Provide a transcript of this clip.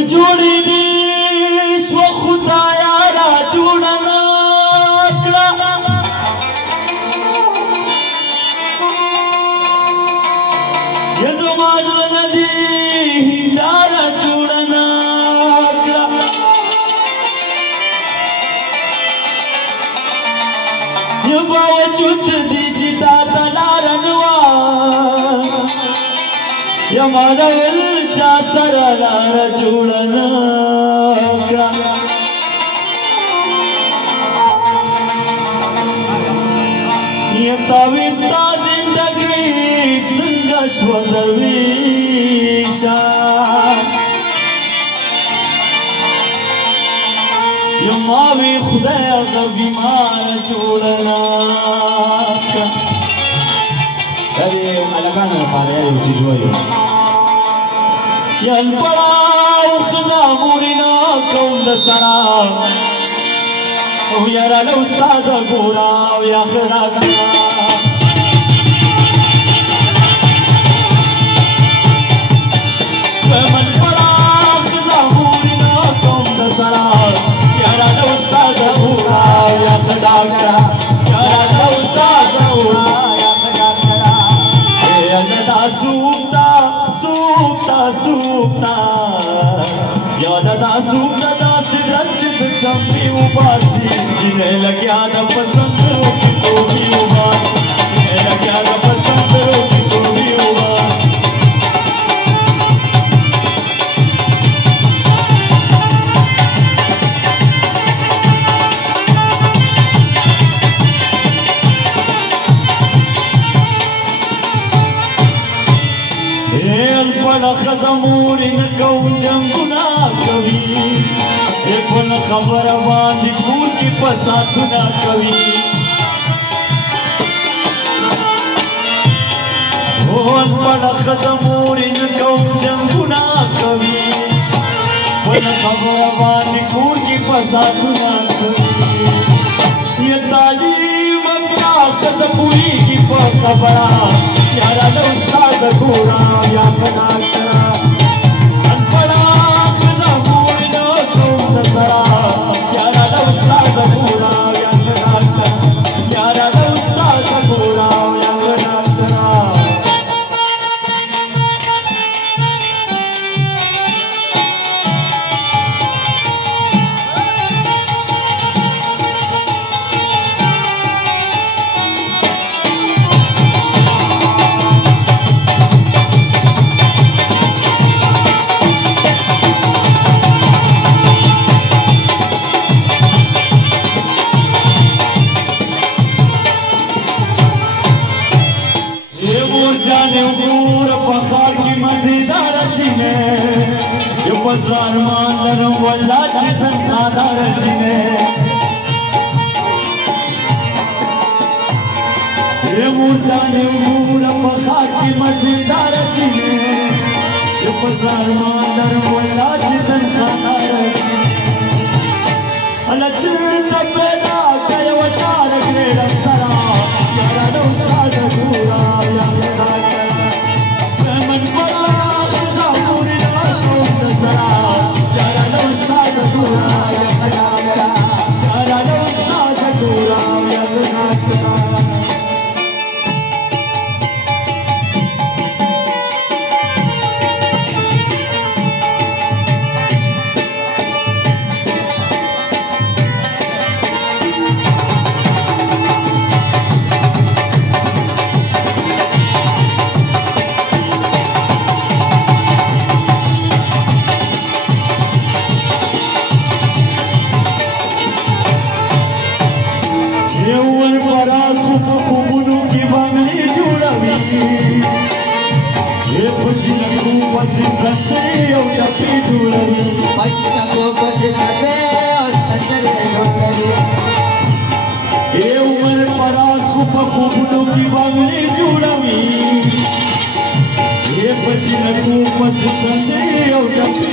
جوړې دي شو خدایا را جوړنا کړه یزما زړه دې هنداره جوړنا کړه یو باوجود دې چې تا دلار نوا یا ماډل چا سره لار جوړنا کړه یا تاوي ستا زندګي څنګه شو درویشا یا ما وی خدای هغه بیمار جوړنا کړه ارے الګانو لپاره یو څه جوړي یان پړاو خزا مورنا کوم سرا او یارا له استاد ګورا او یا خړا من پړاو خزا مورنا کوم سرا یارا له استاد ګورا او یا خړا یارا له استاد ګورا سوپتا سوپتا سوپتا یادا دا سوپتا دا سدرت چد چمپی وباسی جنہیں لگیا دا پسند روکی تو بھی وباسی جنہیں لگیا دا پسند روکی تو بھی وباسی پڑا خزموری نکو جنگنا کوي پن خبر باندې کور کې فسادونه کوي هون پڑا خزموری نکو جنگنا کوي پن خبر باندې کور کې فسادونه کوي یہ تعلیم کیا خزموری کی خبره یارا د استاد ګورا یا خدا کرا انپڑا خزا مورنا کوم نظرا یارا د استاد ګورا یا خدا کرا یارا د استاد ګورا یا خدا کرا بزران مان لرم والله چې تنخوادار جینه یې مور جانې مور په خاط کې مزیدار جینه یې بزران مان لرم والله چې تنخوادار الله چې ته پیدا کړې وچار ګرېډ سره یارا نو استاد ګورا یا خدا کرا چمن پړا خدا مورې یارا نو استاد ګورا یا خدا کرا یارا نو استاد ګورا یا خدا کرا Pasi sase, eu já